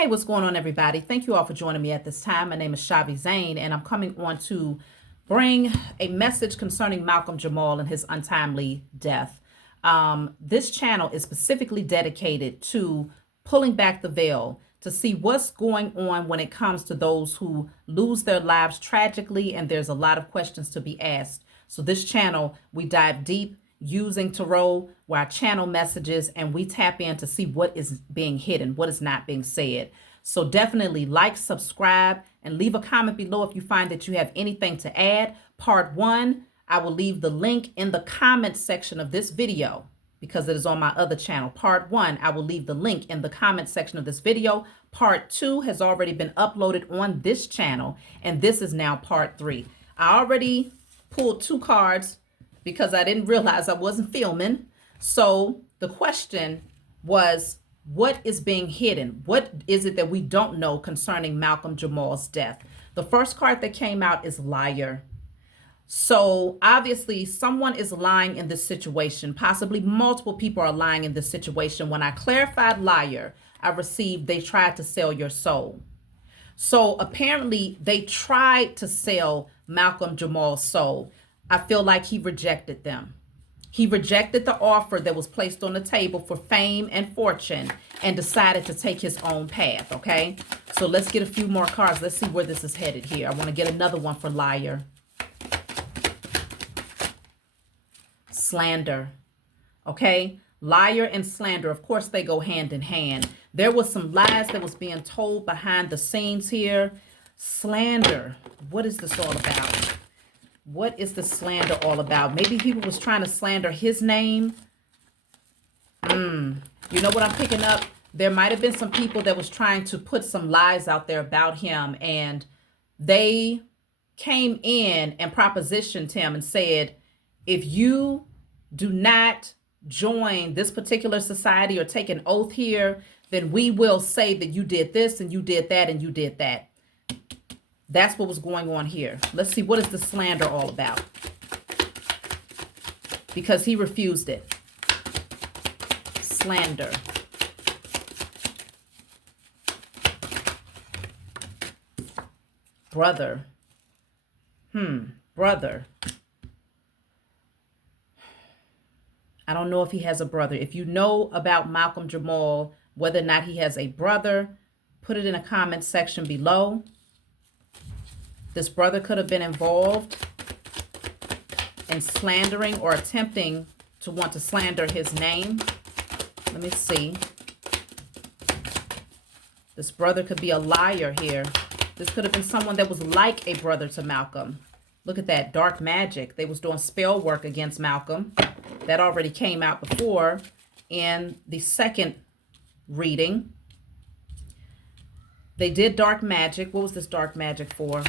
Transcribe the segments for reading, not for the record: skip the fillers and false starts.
Hey, what's going on, everybody? Thank you all for joining me at this time. My name is Shavi Zane, and I'm coming on to bring a message concerning MalcomJamal and his untimely death. This channel is specifically dedicated to pulling back the veil to see what's going on when it comes to those who lose their lives tragically, and there's a lot of questions to be asked. So this channel, we dive deep using tarot, where I channel messages and we tap in to see what is being hidden, what is not being said. So definitely like, subscribe, and leave a comment below if you find that you have anything to add. Part 1, I will leave the link in the comment section of this video because it is on my other channel. Part 1, I will leave the link in the comment section of this video. Part 2 has already been uploaded on this channel, and this is now part 3. I already pulled 2 cards because I didn't realize I wasn't filming. So the question was, what is being hidden? What is it that we don't know concerning MalcomJamal's death? The first card that came out is liar. So obviously someone is lying in this situation. Possibly multiple people are lying in this situation. When I clarified liar, I received they tried to sell your soul. So apparently they tried to sell MalcomJamal's soul. I feel like he rejected them. He rejected the offer that was placed on the table for fame and fortune and decided to take his own path, okay? So let's get a few more cards. Let's see where this is headed here. I want to get another one for liar. Slander, okay? Liar and slander, of course, they go hand in hand. There was some lies that was being told behind the scenes here. Slander, what is this all about? What is the slander all about? Maybe people was trying to slander his name. You know what I'm picking up? There might have been some people that was trying to put some lies out there about him, and they came in and propositioned him and said, if you do not join this particular society or take an oath here, then we will say that you did this and you did that and you did that. That's what was going on here. Let's see, what is the slander all about? Because he refused it. Slander. Brother. Brother. I don't know if he has a brother. If you know about MalcomJamal, whether or not he has a brother, put it in a comment section below. This brother could have been involved in slandering or attempting to want to slander his name. Let me see. This brother could be a liar here. This could have been someone that was like a brother to Malcolm. Look at that, dark magic. They was doing spell work against Malcolm. That already came out before in the second reading. They did dark magic. What was this dark magic for?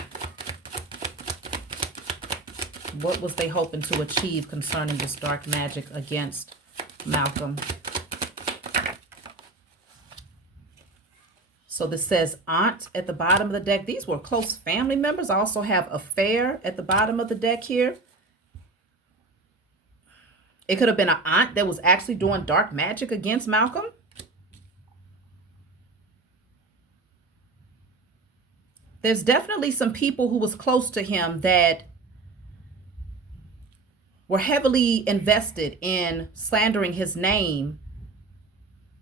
What was they hoping to achieve concerning this dark magic against Malcolm? So this says aunt at the bottom of the deck. These were close family members. I also have affair at the bottom of the deck here. It could have been an aunt that was actually doing dark magic against Malcolm. There's definitely some people who was close to him that were heavily invested in slandering his name.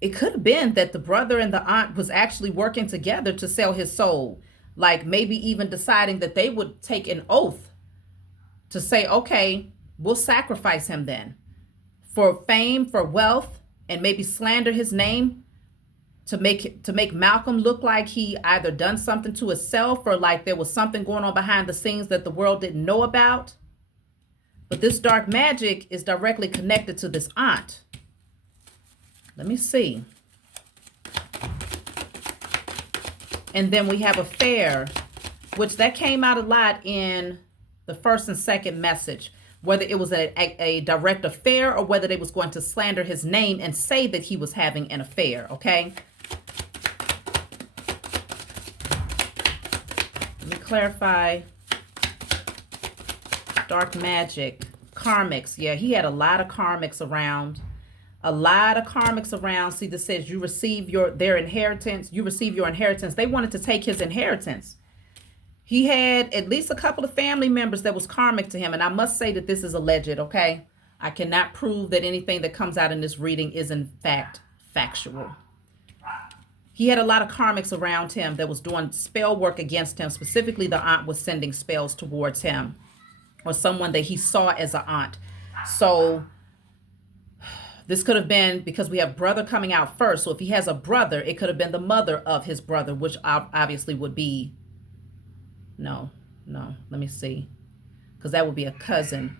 It could have been that the brother and the aunt was actually working together to sell his soul. Like maybe even deciding that they would take an oath to say, okay, we'll sacrifice him then for fame, for wealth, and maybe slander his name to make Malcolm look like he either done something to himself or like there was something going on behind the scenes that the world didn't know about. But this dark magic is directly connected to this aunt. Let me see. And then we have affair, which that came out a lot in the first and second message, whether it was a direct affair or whether they was going to slander his name and say that he was having an affair, okay? Let me clarify. Dark magic, karmics. Yeah, he had a lot of karmics around. A lot of karmics around. See, this says you receive their inheritance. You receive your inheritance. They wanted to take his inheritance. He had at least a couple of family members that was karmic to him. And I must say that this is alleged, okay? I cannot prove that anything that comes out in this reading is in fact factual. He had a lot of karmics around him that was doing spell work against him. Specifically, the aunt was sending spells towards him, or someone that he saw as an aunt. So this could have been, because we have brother coming out first. So if he has a brother, it could have been the mother of his brother, which obviously would be, no, let me see. Because that would be a cousin.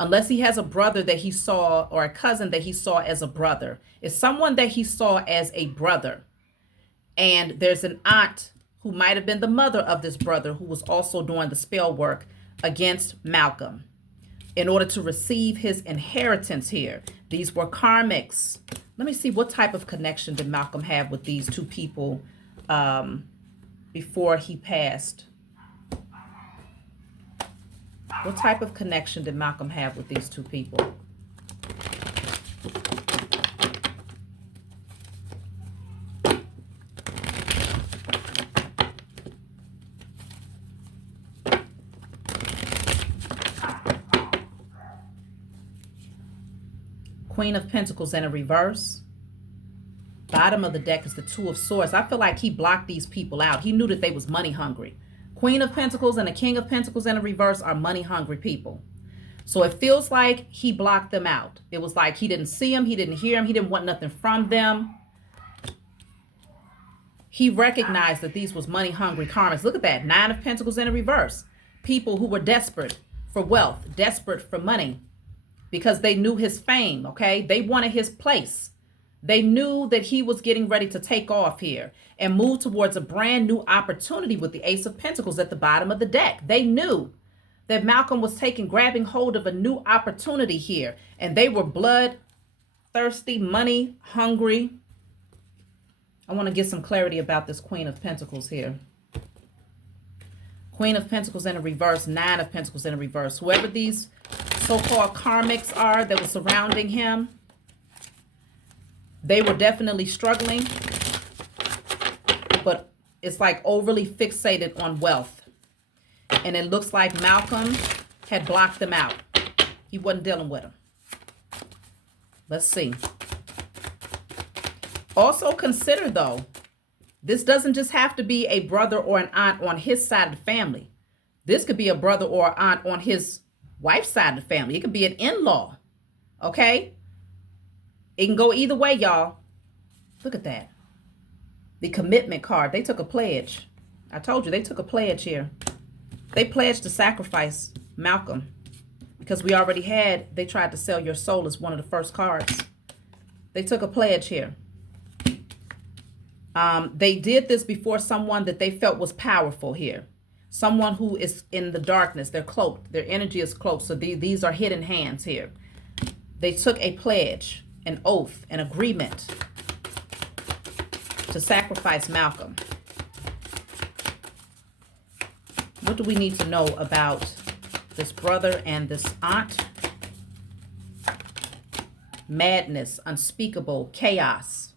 Unless he has a brother that he saw, or a cousin that he saw as a brother. It's someone that he saw as a brother. And there's an aunt who might have been the mother of this brother who was also doing the spell work against Malcolm in order to receive his inheritance here. These were karmics. Let me see, what type of connection did Malcolm have with these two people before he passed? What type of connection did Malcolm have with these two people? Queen of Pentacles in a reverse. Bottom of the deck is the Two of Swords. I feel like he blocked these people out. He knew that they was money hungry. Queen of Pentacles and the King of Pentacles in a reverse are money hungry people. So it feels like he blocked them out. It was like he didn't see them. He didn't hear them. He didn't want nothing from them. He recognized that these was money hungry karmics. Look at that. Nine of Pentacles in a reverse. People who were desperate for wealth, desperate for money, because they knew his fame, okay? They wanted his place. They knew that he was getting ready to take off here and move towards a brand new opportunity with the Ace of Pentacles at the bottom of the deck. They knew that Malcolm was grabbing hold of a new opportunity here, and they were bloodthirsty, money hungry. I want to get some clarity about this Queen of Pentacles here. Queen of Pentacles in a reverse, Nine of Pentacles in a reverse. Whoever these so-called karmics are that were surrounding him, they were definitely struggling, but it's like overly fixated on wealth. And it looks like Malcolm had blocked them out. He wasn't dealing with them. Let's see. Also consider, though, this doesn't just have to be a brother or an aunt on his side of the family. This could be a brother or aunt on his wife's side of the family. It could be an in-law, okay? It can go either way, y'all. Look at that. The commitment card. They took a pledge. I told you, they took a pledge here. They pledged to sacrifice Malcolm because we already had, they tried to sell your soul as one of the first cards. They took a pledge here. They did this before someone that they felt was powerful here. Someone who is in the darkness. They're cloaked. Their energy is cloaked. So these are hidden hands here. They took a pledge, an oath, an agreement to sacrifice Malcolm. What do we need to know about this brother and this aunt? Madness, unspeakable, chaos.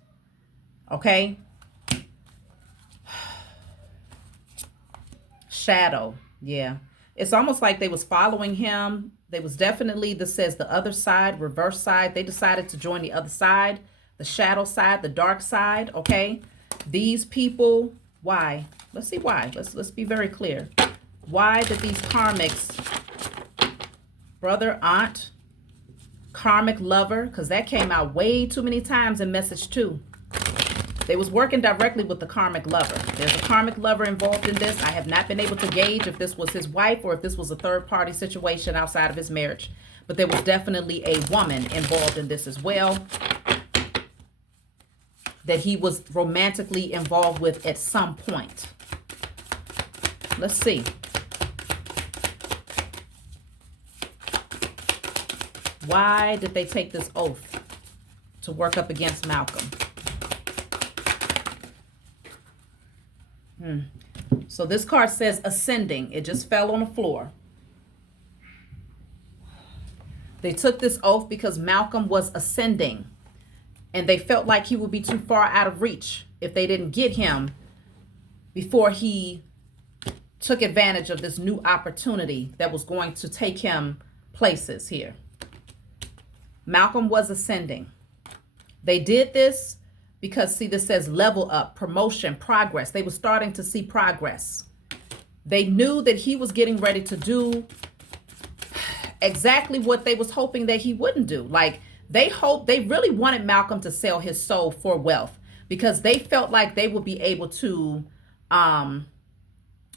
Okay? Shadow. Yeah. It's almost like they was following him. They was definitely, this says the other side, reverse side. They decided to join the other side, the shadow side, the dark side. Okay. These people, why? Let's see why. Let's be very clear. Why did these karmics, brother, aunt, karmic lover, because that came out way too many times in message 2. They was working directly with the karmic lover. There's a karmic lover involved in this. I have not been able to gauge if this was his wife or if this was a third-party situation outside of his marriage. But there was definitely a woman involved in this as well that he was romantically involved with at some point. Let's see. Why did they take this oath to work up against Malcolm? So this card says ascending. It just fell on the floor. They took this oath because Malcolm was ascending, and they felt like he would be too far out of reach if they didn't get him before he took advantage of this new opportunity that was going to take him places here. Malcolm was ascending. They did this because, see, this says level up, promotion, progress. They were starting to see progress. They knew that he was getting ready to do exactly what they was hoping that he wouldn't do. Like, they really wanted Malcolm to sell his soul for wealth, because they felt like they would be able to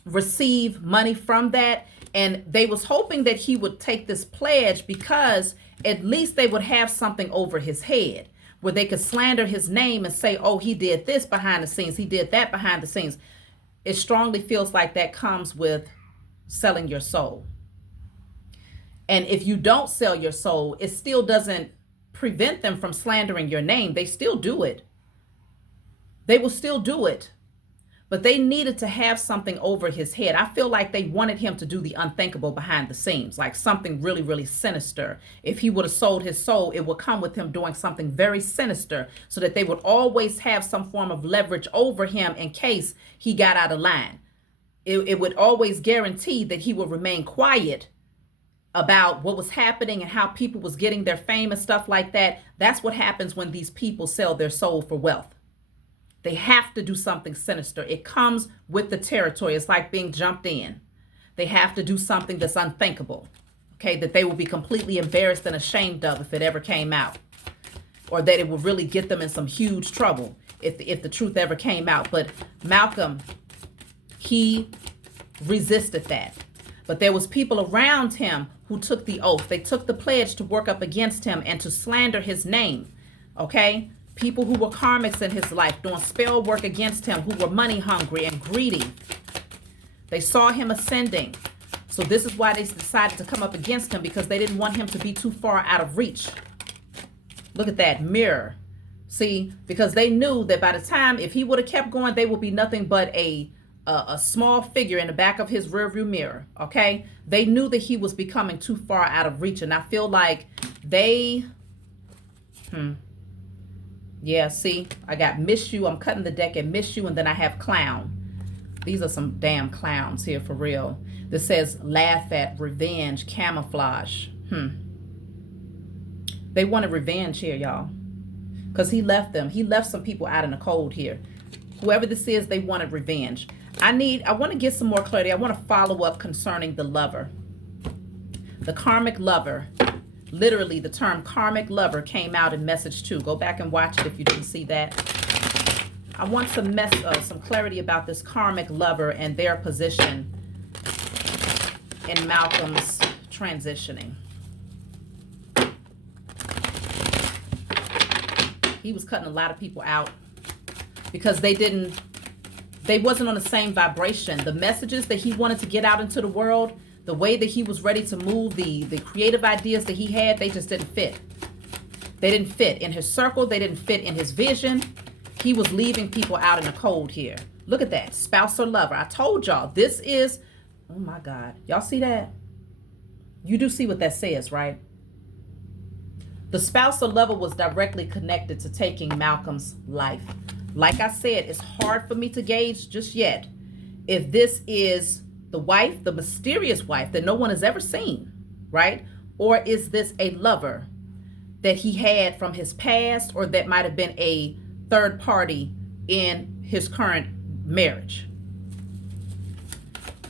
receive money from that. And they was hoping that he would take this pledge, because at least they would have something over his head where they could slander his name and say, oh, he did this behind the scenes, he did that behind the scenes. It strongly feels like that comes with selling your soul. And if you don't sell your soul, it still doesn't prevent them from slandering your name. They still do it. They will still do it. But they needed to have something over his head. I feel like they wanted him to do the unthinkable behind the scenes, like something really, really sinister. If he would have sold his soul, it would come with him doing something very sinister, so that they would always have some form of leverage over him in case he got out of line. It would always guarantee that he would remain quiet about what was happening and how people was getting their fame and stuff like that. That's what happens when these people sell their soul for wealth. They have to do something sinister. It comes with the territory. It's like being jumped in. They have to do something that's unthinkable, okay, that they will be completely embarrassed and ashamed of if it ever came out, or that it would really get them in some huge trouble if the truth ever came out. But Malcolm, he resisted that. But there was people around him who took the oath. They took the pledge to work up against him and to slander his name, okay? People who were karmics in his life doing spell work against him, who were money hungry and greedy. They saw him ascending. So this is why they decided to come up against him, because they didn't want him to be too far out of reach. Look at that mirror. See, because they knew that by the time, if he would have kept going, they would be nothing but a small figure in the back of his rearview mirror, okay? They knew that he was becoming too far out of reach, and I feel like they... Yeah, see, I got miss you. I'm cutting the deck and miss you, and then I have clown. These are some damn clowns here for real. This says laugh at, revenge, camouflage. They wanted revenge here, y'all, because he left them. He left some people out in the cold here. Whoever this is, they wanted revenge. I want to get some more clarity. I want to follow up concerning the lover. The karmic lover. Literally, the term karmic lover came out in message 2. Go back and watch it if you didn't see that. I want some clarity about this karmic lover and their position in Malcolm's transitioning. He was cutting a lot of people out because they wasn't on the same vibration. The messages that he wanted to get out into the world, the way that he was ready to move, the creative ideas that he had, they just didn't fit. They didn't fit in his circle. They didn't fit in his vision. He was leaving people out in the cold here. Look at that, spouse or lover. I told y'all, this is, oh my God. Y'all see that? You do see what that says, right? The spouse or lover was directly connected to taking Malcolm's life. Like I said, it's hard for me to gauge just yet if this is the wife, the mysterious wife that no one has ever seen, right? Or is this a lover that he had from his past, or that might have been a third party in his current marriage?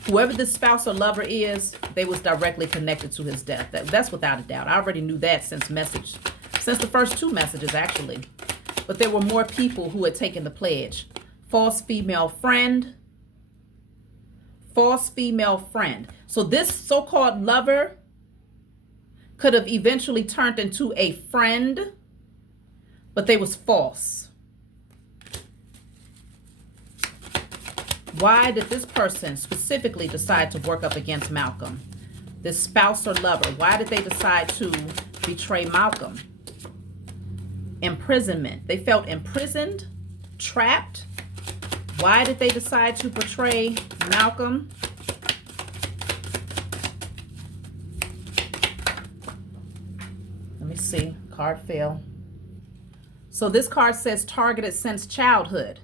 Whoever this spouse or lover is, they was directly connected to his death. That's without a doubt. I already knew that since the first 2 messages, actually. But there were more people who had taken the pledge. False female friend. False female friend. So this so-called lover could have eventually turned into a friend, but they was false. Why did this person specifically decide to work up against Malcolm? This spouse or lover, why did they decide to betray Malcolm? Imprisonment. They felt imprisoned, trapped. Why did they decide to betray Malcolm? see. Card fell. So this card says targeted since childhood.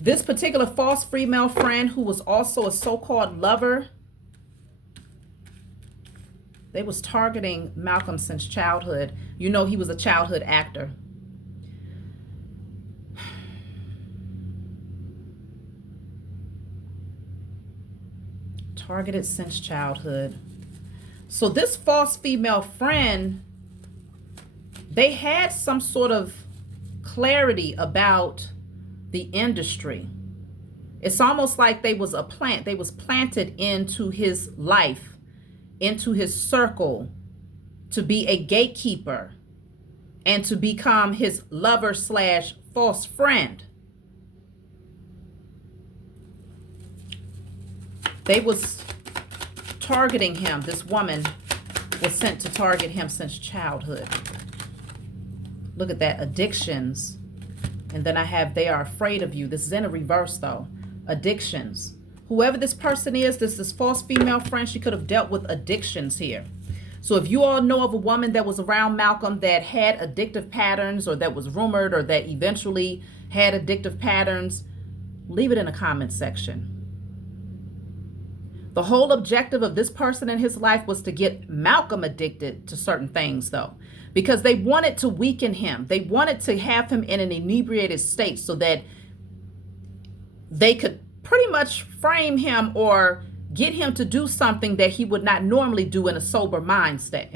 This particular false female friend, who was also a so-called lover, they was targeting Malcolm since childhood. You know, he was a childhood actor. Targeted since childhood. So this false female friend, they had some sort of clarity about the industry. It's almost like they was a plant. They was planted into his life, into his circle, to be a gatekeeper and to become his lover slash false friend. They was targeting him. This woman was sent to target him since childhood. Look at that. Addictions. And then I have they are afraid of you. This is in a reverse though. Addictions. Whoever this person is, this false female friend, she could have dealt with addictions here. So if you all know of a woman that was around Malcolm that had addictive patterns, or that was rumored, or that eventually had addictive patterns, leave it in the comment section. The whole objective of this person in his life was to get Malcolm addicted to certain things, though, because they wanted to weaken him. They wanted to have him in an inebriated state so that they could pretty much frame him or get him to do something that he would not normally do in a sober mindset.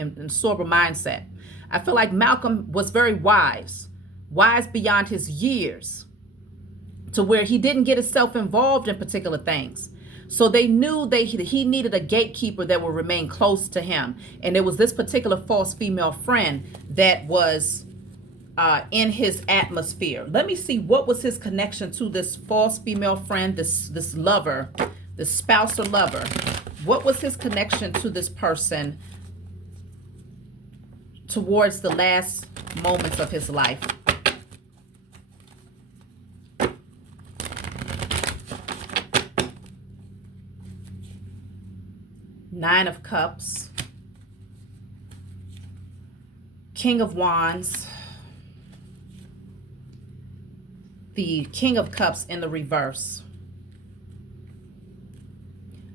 I feel like Malcolm was very wise beyond his years, to where he didn't get himself involved in particular things. So they knew he needed a gatekeeper that would remain close to him. And it was this particular false female friend that was in his atmosphere. Let me see, what was his connection to this false female friend, this lover, this spouse or lover? What was his connection to this person towards the last moments of his life? Nine of Cups, King of Wands, the King of Cups in the reverse.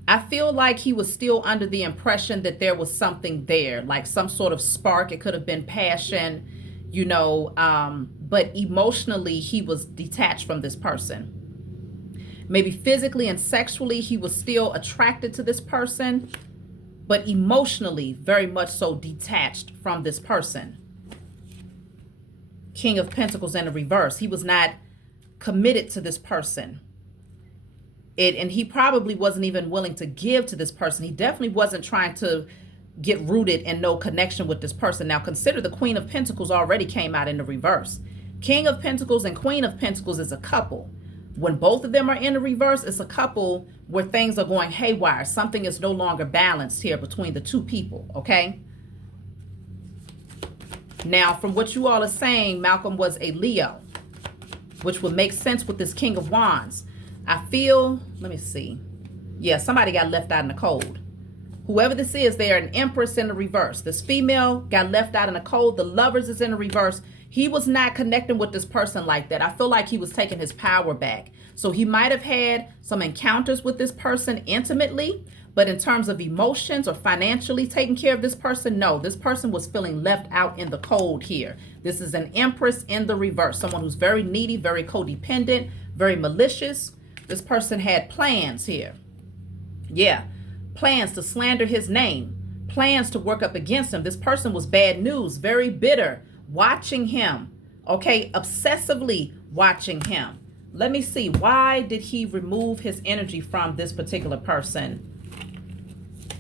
I feel like he was still under the impression that there was something there, like some sort of spark. It could have been passion, you know, but emotionally he was detached from this person. Maybe physically and sexually he was still attracted to this person, but emotionally very much so detached from this person. King of Pentacles in the reverse. He was not committed to this person. And he probably wasn't even willing to give to this person. He definitely wasn't trying to get rooted and no connection with this person. Now consider the Queen of Pentacles already came out in the reverse. King of Pentacles and Queen of Pentacles is a couple. When both of them are in the reverse, it's a couple where things are going haywire. Something is no longer balanced here between the two people, okay? Now, from what you all are saying, Malcolm was a Leo, which would make sense with this King of Wands. I feel, let me see. Yeah, somebody got left out in the cold. Whoever this is, they are an Empress in the reverse. This female got left out in the cold. The Lovers is in the reverse. He was not connecting with this person like that. I feel like he was taking his power back. So he might have had some encounters with this person intimately, but in terms of emotions or financially taking care of this person, no, this person was feeling left out in the cold here. This is an Empress in the reverse. Someone who's very needy, very codependent, very malicious. This person had plans here. Yeah, plans to slander his name, plans to work up against him. This person was bad news, very bitter, watching him, okay, obsessively watching him. Let me see, why did he remove his energy from this particular person?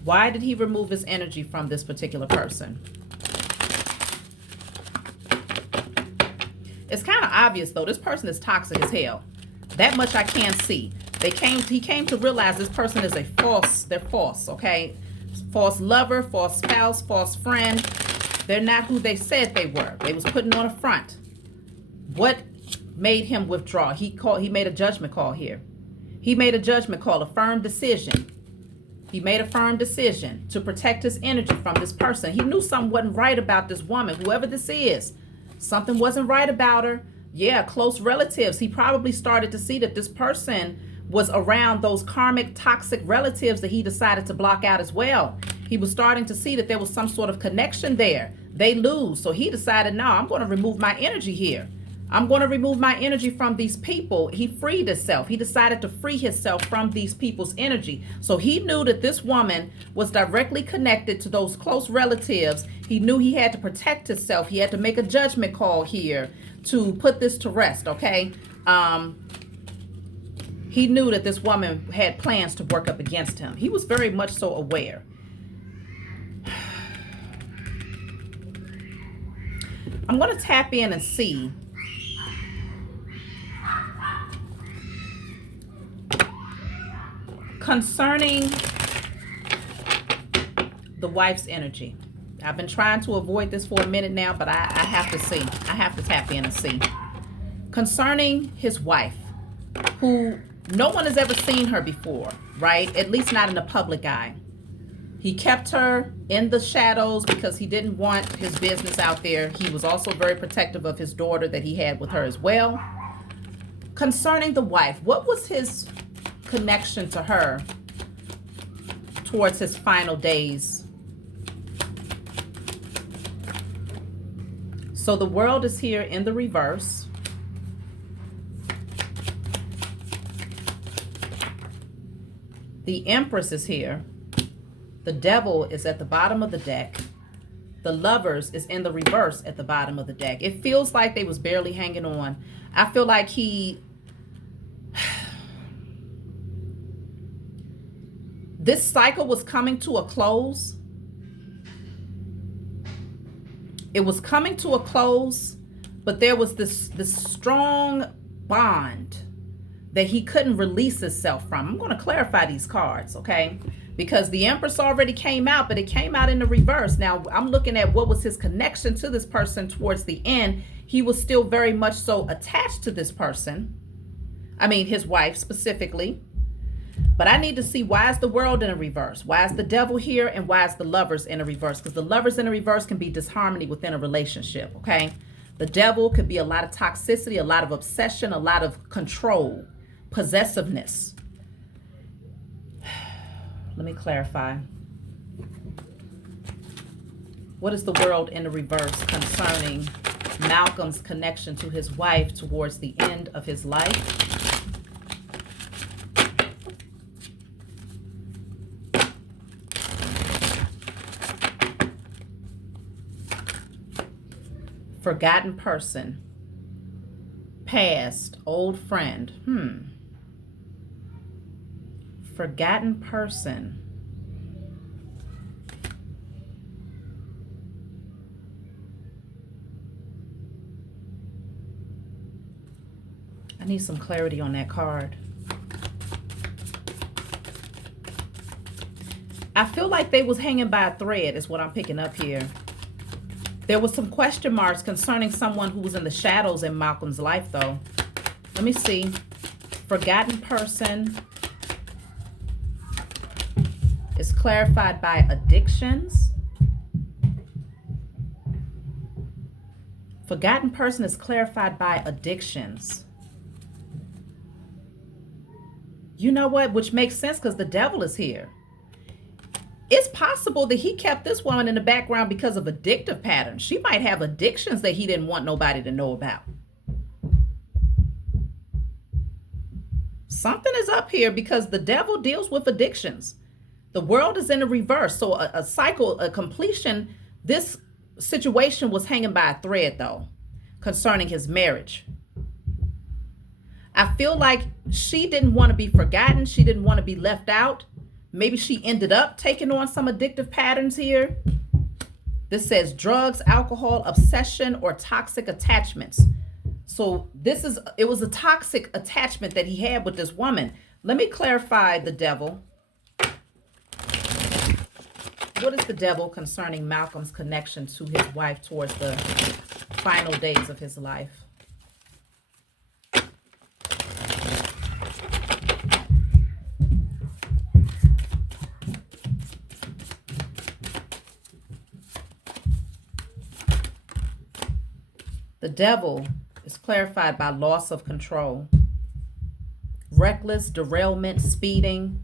Why did he remove his energy from this particular person? It's kind of obvious though, this person is toxic as hell. That much I can see. He came to realize this person is they're false, okay? False lover, false spouse, false friend. They're not who they said they were. They was putting on a front. What made him withdraw? He made a judgment call here. He made a judgment call, a firm decision. He made a firm decision to protect his energy from this person. He knew something wasn't right about this woman, whoever this is. Something wasn't right about her. Yeah, close relatives. He probably started to see that this person was around those karmic, toxic relatives that he decided to block out as well. He was starting to see that there was some sort of connection there. They lose. So he decided, no, I'm going to remove my energy here. I'm going to remove my energy from these people. He freed himself. He decided to free himself from these people's energy. So he knew that this woman was directly connected to those close relatives. He knew he had to protect himself. He had to make a judgment call here to put this to rest, okay? He knew that this woman had plans to work up against him. He was very much so aware. I'm going to tap in and see concerning the wife's energy. I've been trying to avoid this for a minute now, but I have to see. I have to tap in and see. Concerning his wife, who no one has ever seen her before, right? At least not in the public eye. He kept her in the shadows because he didn't want his business out there. He was also very protective of his daughter that he had with her as well. Concerning the wife, what was his connection to her towards his final days? So the world is here in the reverse. The Empress is here. The Devil is at the bottom of the deck. The Lovers is in the reverse at the bottom of the deck. It feels like they was barely hanging on. I feel like this cycle was coming to a close. It was coming to a close, but there was this strong bond that he couldn't release himself from. I'm going to clarify these cards, okay? Because the Empress already came out, but it came out in the reverse. Now, I'm looking at what was his connection to this person towards the end. He was still very much so attached to this person. I mean, his wife specifically. But I need to see, why is the world in a reverse? Why is the Devil here, and why is the Lovers in a reverse? Because the Lovers in a reverse can be disharmony within a relationship, okay? The Devil could be a lot of toxicity, a lot of obsession, a lot of control, possessiveness. Let me clarify. What is the world in the reverse concerning Malcolm's connection to his wife towards the end of his life? Forgotten person. Past. Old friend. Forgotten person. I need some clarity on that card. I feel like they was hanging by a thread is what I'm picking up here. There was some question marks concerning someone who was in the shadows in Malcolm's life, though. Let me see. Forgotten person is clarified by addictions. Forgotten person is clarified by addictions. You know what? Which makes sense because the Devil is here. It's possible that he kept this woman in the background because of addictive patterns. She might have addictions that he didn't want nobody to know about. Something is up here because the Devil deals with addictions. The world is in a reverse. So a cycle, a completion. This situation was hanging by a thread, though, concerning his marriage. I feel like she didn't want to be forgotten. She didn't want to be left out. Maybe she ended up taking on some addictive patterns here. This says drugs, alcohol, obsession, or toxic attachments. So it was a toxic attachment that he had with this woman. Let me clarify the Devil. What is the Devil concerning Malcolm's connection to his wife towards the final days of his life? devil is clarified by loss of control, reckless, derailment, speeding.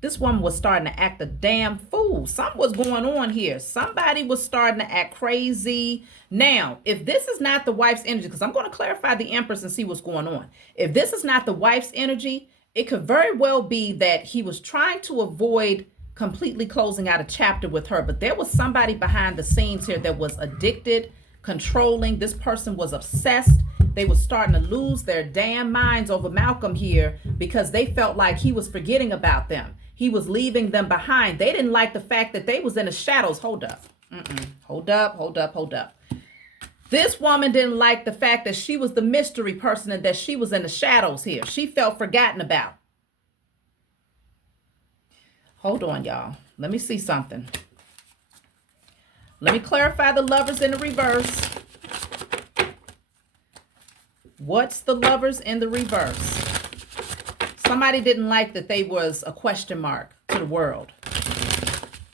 This woman was starting to act a damn fool. Something was going on here. Somebody was starting to act crazy. Now, if this is not the wife's energy, because I'm going to clarify the Empress and see what's going on. If this is not the wife's energy, it could very well be that he was trying to avoid completely closing out a chapter with her. But there was somebody behind the scenes here that was addicted, controlling. This person was obsessed. They were starting to lose their damn minds over Malcolm here because they felt like he was forgetting about them. He was leaving them behind. They didn't like the fact that they was in the shadows. Hold up. Hold up. This woman didn't like the fact that she was the mystery person and that she was in the shadows here. She felt forgotten about. Hold on, y'all. Let me see something. Let me clarify the lovers in the reverse. What's the lovers in the reverse? Somebody didn't like that they was a question mark to the world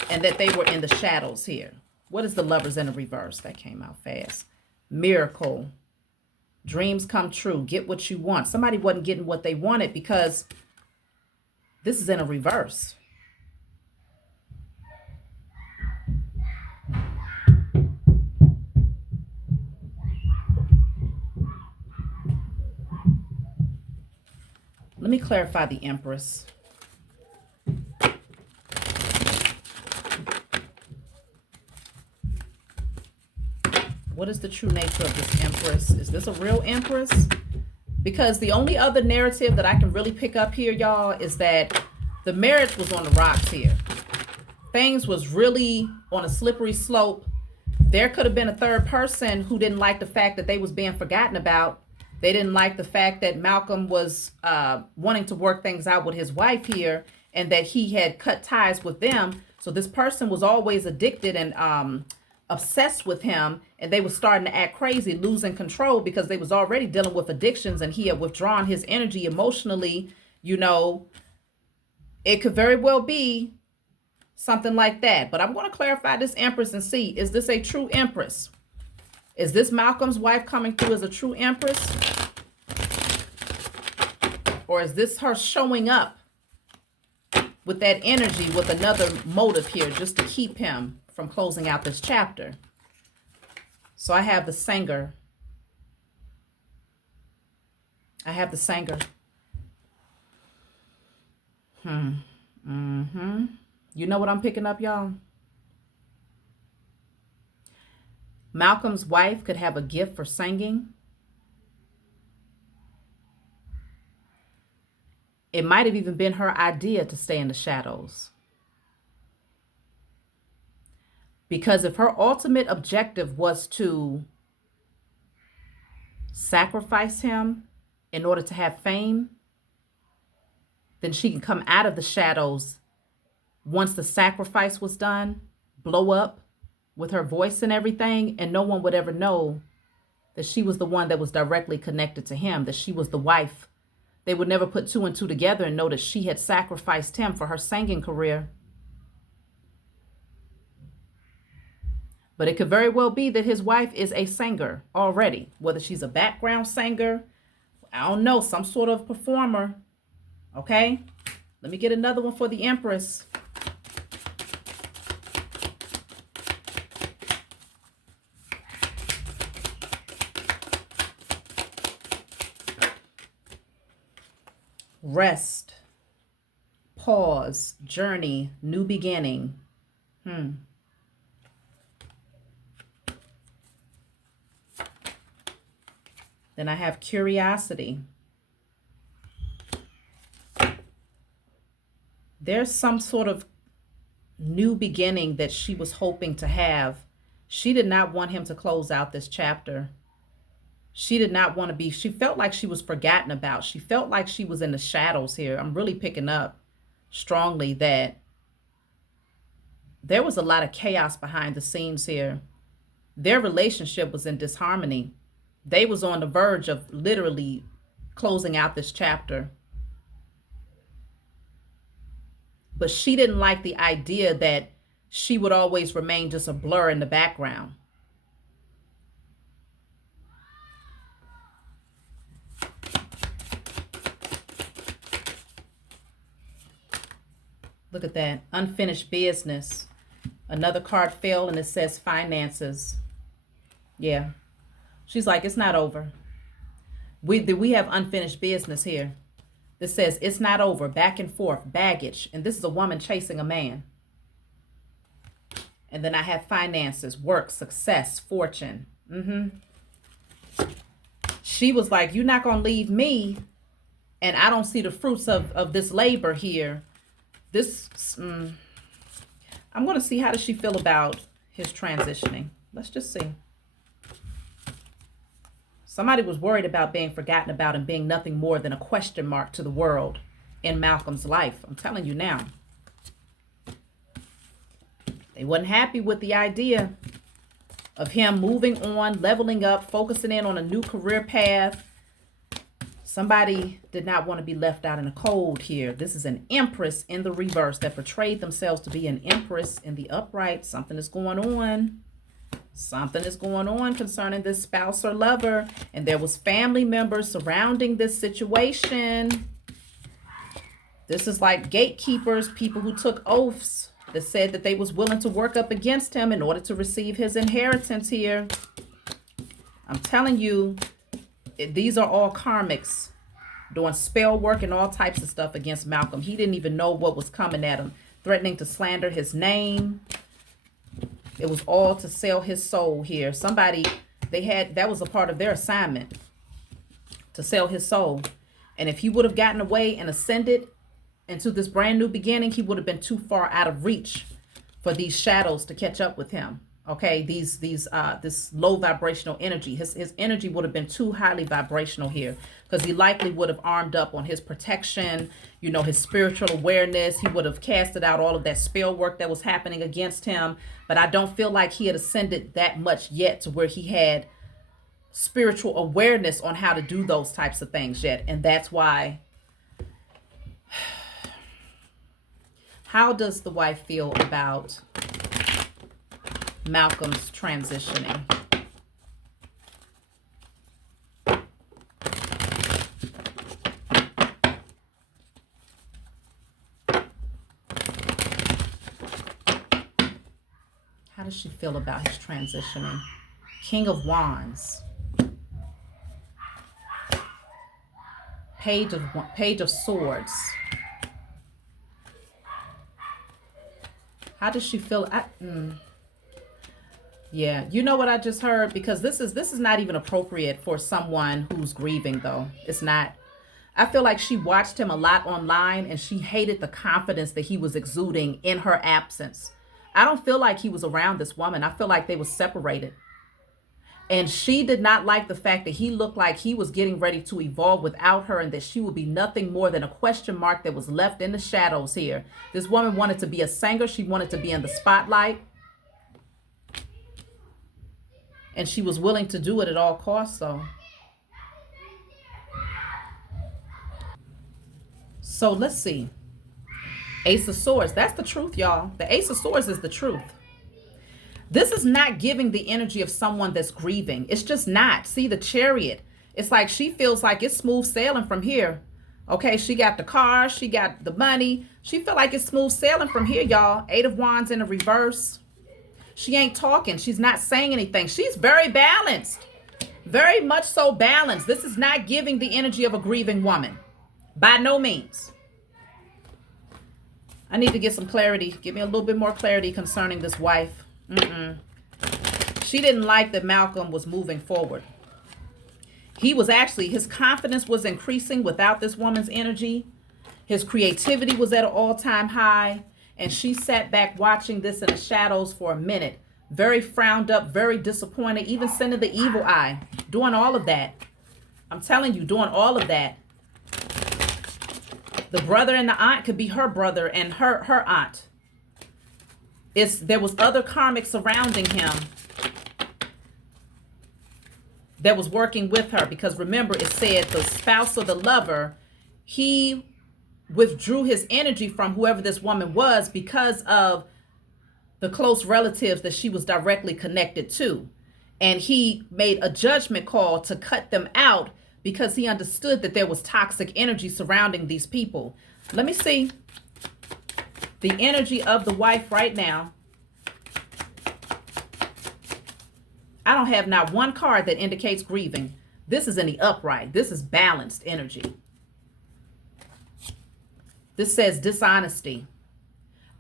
and that they were in the shadows here. What is the lovers in the reverse? That came out fast. Miracle. Dreams come true. Get what you want. Somebody wasn't getting what they wanted because this is in a reverse. Let me clarify the Empress. What is the true nature of this Empress? Is this a real Empress? Because the only other narrative that I can really pick up here, y'all, is that the marriage was on the rocks here. Things was really on a slippery slope. There could have been a third person who didn't like the fact that they was being forgotten about. They didn't like the fact that Malcolm was wanting to work things out with his wife here and that he had cut ties with them. So this person was always addicted and obsessed with him, and they were starting to act crazy, losing control because they was already dealing with addictions and he had withdrawn his energy emotionally. You know, it could very well be something like that. But I'm going to clarify this Empress and see, is this a true Empress? Is this Malcolm's wife coming through as a true Empress? Or is this her showing up with that energy with another motive here just to keep him from closing out this chapter? So I have the singer. I have the singer. You know what I'm picking up, y'all? Malcolm's wife could have a gift for singing. It might have even been her idea to stay in the shadows. Because if her ultimate objective was to sacrifice him in order to have fame, then she can come out of the shadows once the sacrifice was done, blow up with her voice and everything, and no one would ever know that she was the one that was directly connected to him, that she was the wife. They would never put two and two together and know that she had sacrificed him for her singing career. But it could very well be that his wife is a singer already, whether she's a background singer, I don't know, some sort of performer. Okay, let me get another one for the Empress. Rest, pause, journey, new beginning. Then I have curiosity. There's some sort of new beginning that she was hoping to have. She did not want him to close out this chapter. She did not want to be, she felt like she was forgotten about. She felt like she was in the shadows here. I'm really picking up strongly that there was a lot of chaos behind the scenes here. Their relationship was in disharmony. They was on the verge of literally closing out this chapter. But she didn't like the idea that she would always remain just a blur in the background. Look at that. Unfinished business. Another card fell and it says finances. Yeah. She's like, it's not over. We have unfinished business here. This says it's not over. Back and forth. Baggage. And this is a woman chasing a man. And then I have finances, work, success, fortune. She was like, you're not going to leave me. And I don't see the fruits of this labor here. I'm going to see, how does she feel about his transitioning? Let's just see. Somebody was worried about being forgotten about and being nothing more than a question mark to the world in Malcolm's life. I'm telling you now. They wasn't happy with the idea of him moving on, leveling up, focusing in on a new career path. Somebody did not want to be left out in the cold here. This is an empress in the reverse that portrayed themselves to be an empress in the upright. Something is going on. Something is going on concerning this spouse or lover. And there was family members surrounding this situation. This is like gatekeepers, people who took oaths that said that they was willing to work up against him in order to receive his inheritance here. I'm telling you, these are all karmics doing spell work and all types of stuff against Malcolm. He didn't even know what was coming at him, threatening to slander his name. It was all to sell his soul here. Somebody, that was a part of their assignment, to sell his soul. And if he would have gotten away and ascended into this brand new beginning, he would have been too far out of reach for these shadows to catch up with him. Okay, this low vibrational energy, his energy would have been too highly vibrational here, because he likely would have armed up on his protection, you know, his spiritual awareness. He would have casted out all of that spell work that was happening against him. But I don't feel like he had ascended that much yet to where he had spiritual awareness on how to do those types of things yet. And that's why. How does the wife feel about Malcolm's transitioning? How does she feel about his transitioning? King of Wands. Page of Swords. How does she feel? Yeah, you know what I just heard? Because this is not even appropriate for someone who's grieving, though. It's not. I feel like she watched him a lot online and she hated the confidence that he was exuding in her absence. I don't feel like he was around this woman. I feel like they were separated. And she did not like the fact that he looked like he was getting ready to evolve without her, and that she would be nothing more than a question mark that was left in the shadows here. This woman wanted to be a singer. She wanted to be in the spotlight. And she was willing to do it at all costs, though. So let's see. Ace of Swords. That's the truth, y'all. The Ace of Swords is the truth. This is not giving the energy of someone that's grieving. It's just not. See, the Chariot. It's like she feels like it's smooth sailing from here. Okay, she got the car. She got the money. She feel like it's smooth sailing from here, y'all. Eight of Wands in the reverse. She ain't talking. She's not saying anything. She's very balanced. Very much so balanced. This is not giving the energy of a grieving woman. By no means. I need to get some clarity. Give me a little bit more clarity concerning this wife. She didn't like that Malcolm was moving forward. His confidence was increasing without this woman's energy. His creativity was at an all-time high. And she sat back watching this in the shadows for a minute. Very frowned up, very disappointed, even sending the evil eye. Doing all of that. I'm telling you, doing all of that. The brother and the aunt could be her brother and her aunt. There was other karmic surrounding him that was working with her, because remember, it said the spouse or the lover, he withdrew his energy from whoever this woman was because of the close relatives that she was directly connected to. And he made a judgment call to cut them out because he understood that there was toxic energy surrounding these people. Let me see. The energy of the wife right now. I don't have not one card that indicates grieving. This is in the upright. This is balanced energy. This says dishonesty.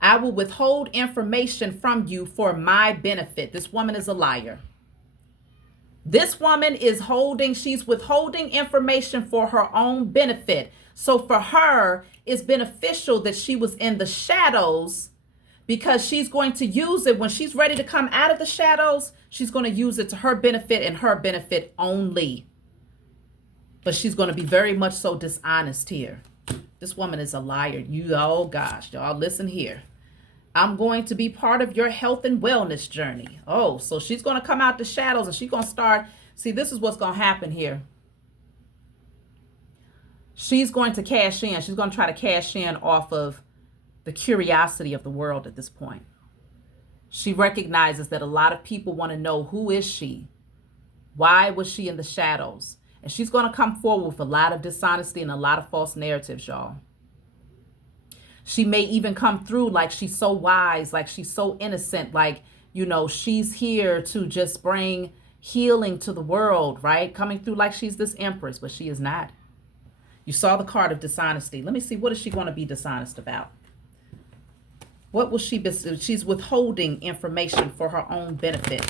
I will withhold information from you for my benefit. This woman is a liar. This woman is she's withholding information for her own benefit. So for her, it's beneficial that she was in the shadows, because she's going to use it when she's ready to come out of the shadows. She's going to use it to her benefit and her benefit only. But she's going to be very much so dishonest here. This woman is a liar. Oh gosh, y'all listen here. I'm going to be part of your health and wellness journey. Oh, so she's going to come out the shadows and she's going to start. See, this is what's going to happen here. She's going to cash in. She's going to try to cash in off of the curiosity of the world at this point. She recognizes that a lot of people want to know, who is she? Why was she in the shadows? And she's going to come forward with a lot of dishonesty and a lot of false narratives, y'all. She may even come through like she's so wise, like she's so innocent, like, you know, she's here to just bring healing to the world, right? Coming through like she's this empress, but she is not. You saw the card of dishonesty. Let me see, what is she going to be dishonest about? What will she be? She's withholding information for her own benefit.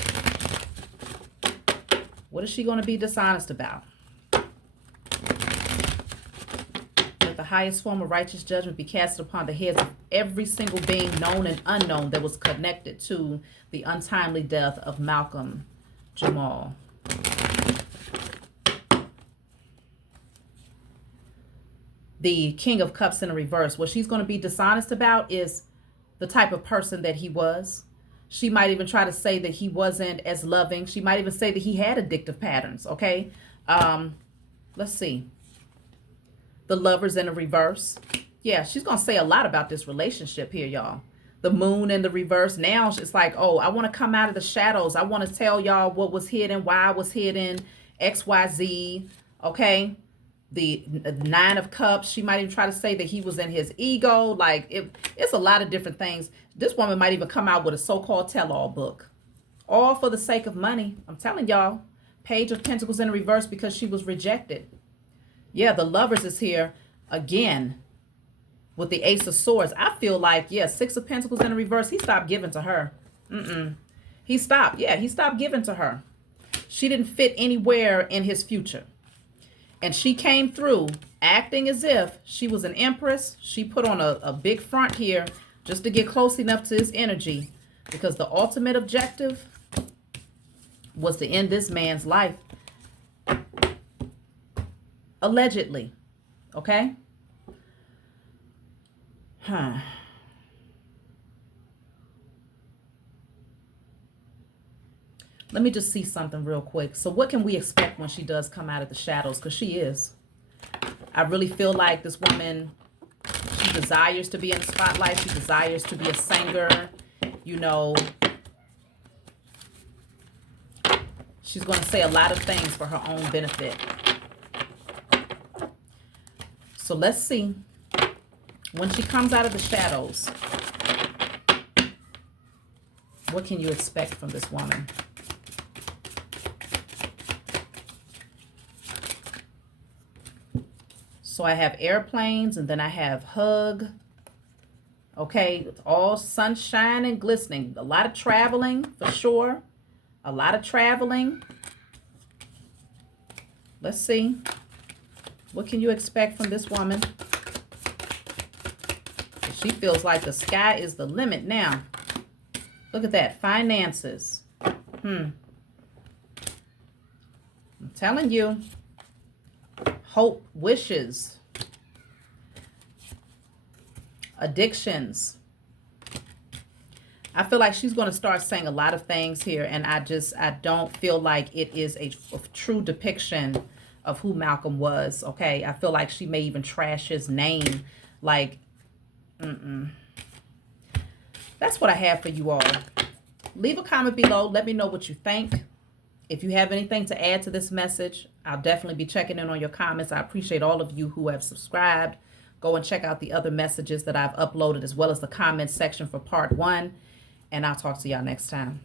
What is she going to be dishonest about? The highest form of righteous judgment be cast upon the heads of every single being, known and unknown, that was connected to the untimely death of MalcomJamal. The King of Cups in a reverse. What she's going to be dishonest about is the type of person that he was. She might even try to say that he wasn't as loving. She might even say that he had addictive patterns, okay? Let's see. The Lovers in the reverse. Yeah, she's going to say a lot about this relationship here, y'all. The Moon in the reverse. Now it's like, oh, I want to come out of the shadows. I want to tell y'all what was hidden, why I was hidden, XYZ, okay? The Nine of Cups. She might even try to say that he was in his ego. Like, it's a lot of different things. This woman might even come out with a so-called tell-all book. All for the sake of money. I'm telling y'all. Page of Pentacles in the reverse, because she was rejected. Yeah, the Lovers is here again with the Ace of Swords. I feel like, yeah, Six of Pentacles in the reverse. He stopped giving to her. He stopped. Yeah, he stopped giving to her. She didn't fit anywhere in his future. And she came through acting as if she was an empress. She put on a big front here just to get close enough to his energy, because the ultimate objective was to end this man's life. Allegedly. Okay? Let me just see something real quick. So what can we expect when she does come out of the shadows? Because she is. I really feel like this woman, she desires to be in the spotlight. She desires to be a singer. You know, she's going to say a lot of things for her own benefit. So let's see. When she comes out of the shadows, what can you expect from this woman? So I have airplanes, and then I have hug. Okay, it's all sunshine and glistening. A lot of traveling for sure. A lot of traveling. Let's see. What can you expect from this woman? She feels like the sky is the limit now. Look at that. Finances. I'm telling you. Hope, wishes. Addictions. I feel like she's going to start saying a lot of things here, and I don't feel like it is a true depiction of who Malcolm was, okay? I feel like she may even trash his name. Like, That's what I have for you all. Leave a comment below. Let me know what you think. If you have anything to add to this message, I'll definitely be checking in on your comments. I appreciate all of you who have subscribed, Go and check out the other messages that I've uploaded, as well as the comments section for part 1. And I'll talk to y'all next time.